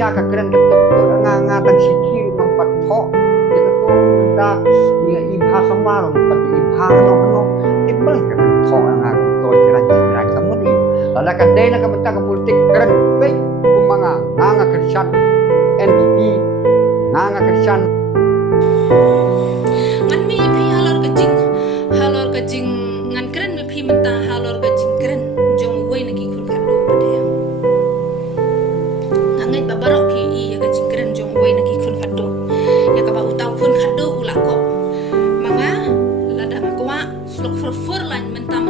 Malaysia ka keren ketuk ngatang sikir mempat thok dia ketuk kita ia ibha samarung pada ibha no tibel kan thok ngat to jaran kamu ni lala kadai nak bentak politik keren baik kumanga nganga kersan NPP nganga kersan ngan mi phi halor kajing ngan keren mi phi menta halor kajing keren jong wei nagi kun kado pada ngangai babarok ki I ya kajing keren jong wei nagi kun kado ya ka ba utau kun kado ulako manga lada makwa slok fur lan menta